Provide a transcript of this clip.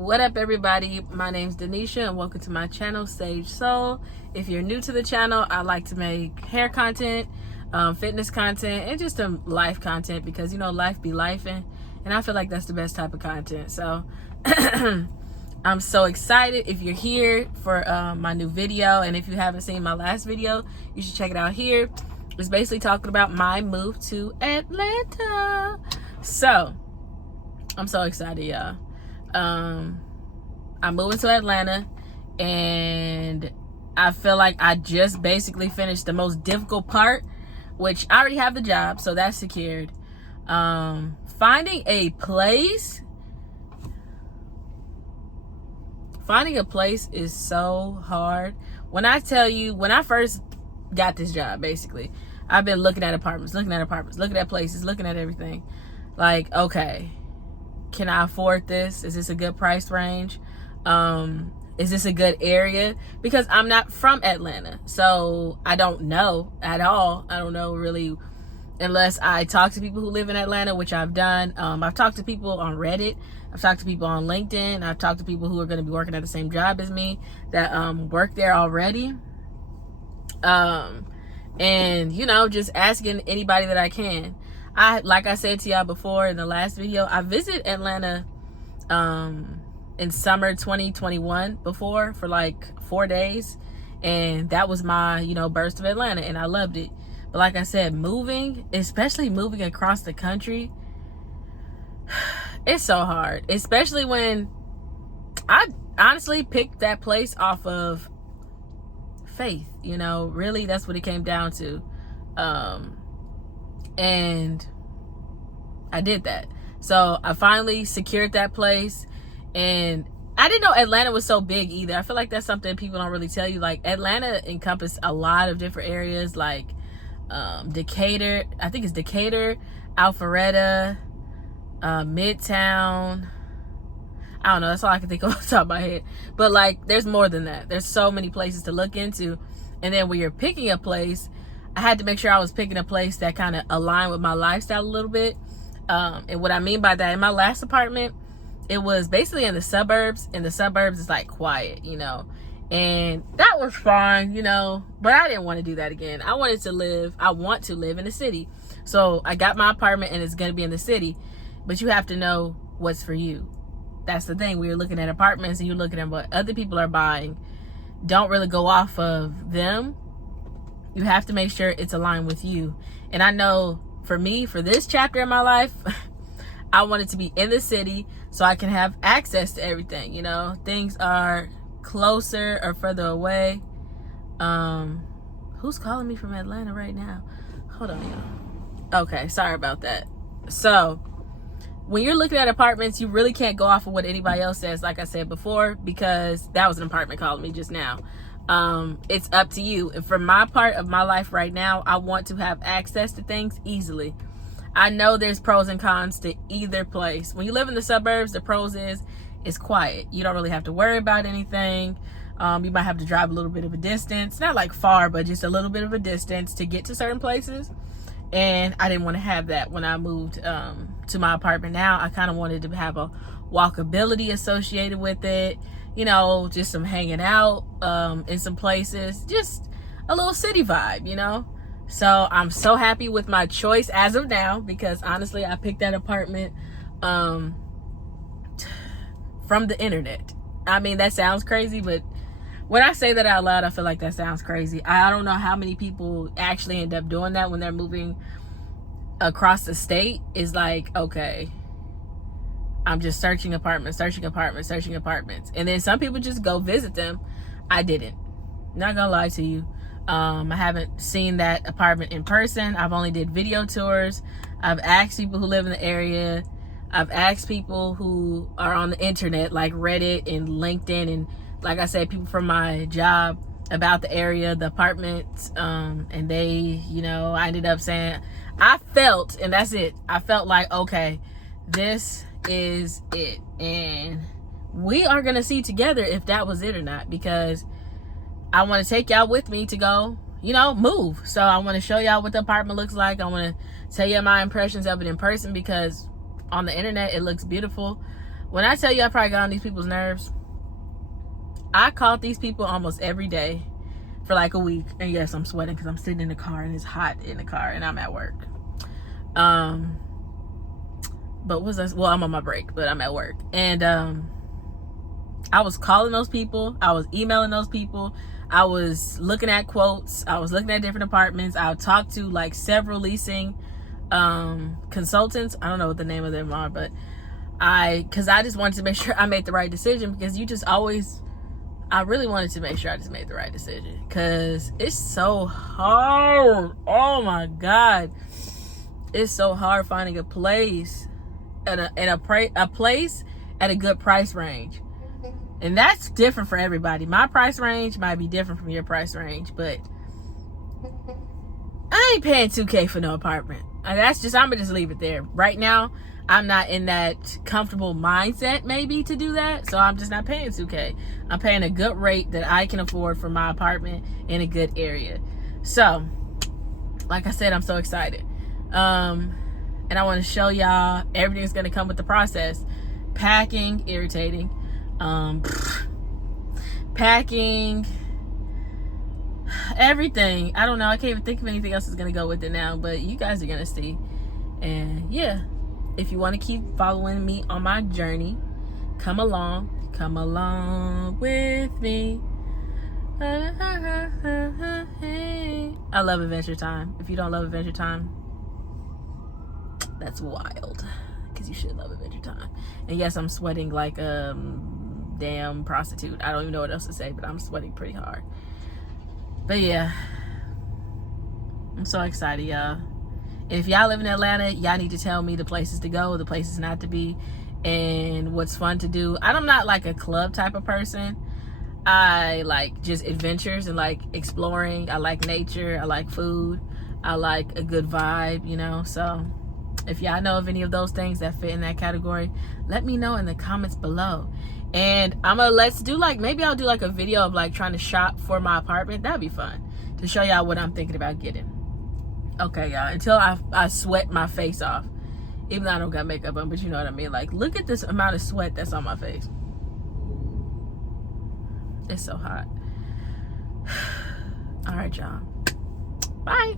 What up, everybody? My name's Denisha and welcome to my channel, Sage Soul. If you're new to the channel, I like to make hair content, fitness content, and just some life content because, you know, life be lifing, and I feel like that's the best type of content. So I'm so excited. If you're here for my new video, and if you haven't seen my last video, you should check it out here. It's basically talking about my move to Atlanta. So I'm so excited, y'all. I'm moving to Atlanta, and I feel like I just basically finished the most difficult part, which I already have the job, so that's secured. Finding a place is so hard. When I tell you, when I first got this job, basically, I've been looking at apartments, looking at places, looking at everything. Like, okay, can I afford this? Is this a good price range? Is this a good area? Because I'm not from Atlanta, so I don't know at all. I don't know really, unless I talk to people who live in Atlanta, which I've done. I've talked to people on Reddit. I've talked to people on LinkedIn. I've talked to people who are going to be working at the same job as me that work there already. And, you know, just asking anybody that I can. Like I said to y'all before in the last video, I visited Atlanta in summer 2021 before for like 4 days, and that was my, you know, burst of Atlanta, and I loved it. But like I said, especially moving across the country, it's so hard, especially when I honestly picked that place off of faith, you know. Really, that's what it came down to. And I did that. So I finally secured that place, and I didn't know Atlanta was so big either. I feel like that's something people don't really tell you. Like, Atlanta encompasses a lot of different areas, like Decatur, I think it's Decatur, Alpharetta, Midtown. I don't know, that's all I can think of off the top of my head. But like, there's more than that. There's so many places to look into. And then when you're picking a place, I had to make sure I was picking a place that kind of aligned with my lifestyle a little bit. And what I mean by that, in my last apartment, it was basically in the suburbs, and the suburbs is like quiet, you know, and that was fine, you know, but I didn't want to do that again. I want to live in the city. So I got my apartment, and it's going to be in the city, but you have to know what's for you. That's the thing. When you're looking at apartments and you're looking at what other people are buying, don't really go off of them. You have to make sure it's aligned with you. And I know for me, for this chapter in my life, I wanted to be in the city so I can have access to everything. You know, things are closer or further away. Who's calling me from Atlanta right now? Hold on, y'all. Okay, sorry about that. So when you're looking at apartments, you really can't go off of what anybody else says, like I said before, because that was an apartment calling me just now. It's up to you. And for my part of my life right now, I want to have access to things easily. I know there's pros and cons to either place. When you live in the suburbs, the pros is it's quiet. You don't really have to worry about anything. You might have to drive a little bit of a distance, not like far, but just a little bit of a distance to get to certain places. And I didn't want to have that when I moved to my apartment now. I kind of wanted to have a walkability associated with it. You know, just some hanging out in some places, just a little city vibe, you know. So I'm so happy with my choice as of now, because honestly, I picked that apartment from the internet. I mean, that sounds crazy, but when I say that out loud, I feel like that sounds crazy. I don't know how many people actually end up doing that when they're moving across the state. Is like, okay, I'm just searching apartments. And then some people just go visit them. I didn't. Not gonna lie to you. I haven't seen that apartment in person. I've only did video tours. I've asked people who live in the area. I've asked people who are on the internet, like Reddit and LinkedIn, and like I said, people from my job about the area, the apartments, and they, you know, I ended up saying, I felt, and that's it, I felt like, okay, this is it, and we are gonna see together if that was it or not, because I want to take y'all with me to go, you know, move. So I want to show y'all what the apartment looks like. I want to tell you my impressions of it in person, because on the internet it looks beautiful, When I tell you I probably got on these people's nerves, I called these people almost every day for like a week. And yes, I'm sweating because I'm sitting in the car and it's hot in the car and I'm at work. But was that? Well, I'm on my break, but I'm at work. And I was calling those people. I was emailing those people. I was looking at quotes. I was looking at different apartments. I talked to like several leasing consultants. I don't know what the name of them are, but because I just wanted to make sure I made the right decision, because you just always, I really wanted to make sure I just made the right decision, because it's so hard. Oh my God. It's so hard finding a place a place at a good price range. And that's different for everybody. My price range might be different from your price range, but I ain't paying $2K for no apartment. And that's just, I'm gonna just leave it there. Right now, I'm not in that comfortable mindset maybe to do that, so I'm just not paying $2K. I'm paying a good rate that I can afford for my apartment in a good area. So, like I said, I'm so excited. And I want to show y'all everything's gonna come with the process. Packing, irritating. Packing, everything. I don't know. I can't even think of anything else that's gonna go with it now, but you guys are gonna see. And yeah, if you want to keep following me on my journey, come along with me. I love Adventure Time. If you don't love Adventure Time, that's wild, because you should love Adventure Time. And yes, I'm sweating like a damn prostitute. I don't even know what else to say, but I'm sweating pretty hard. But yeah, I'm so excited, y'all. If y'all live in Atlanta, y'all need to tell me the places to go, the places not to be, and what's fun to do. I'm not like a club type of person. I like just adventures and like exploring. I like nature. I like food. I like a good vibe, you know. So if y'all know of any of those things that fit in that category, let me know in the comments below. And let's do like, maybe I'll do like a video of like trying to shop for my apartment. That'd be fun to show y'all what I'm thinking about getting. Okay, y'all, until I sweat my face off. Even though I don't got makeup on, but you know what I mean. Like, look at this amount of sweat that's on my face. It's so hot. All right, y'all. Bye.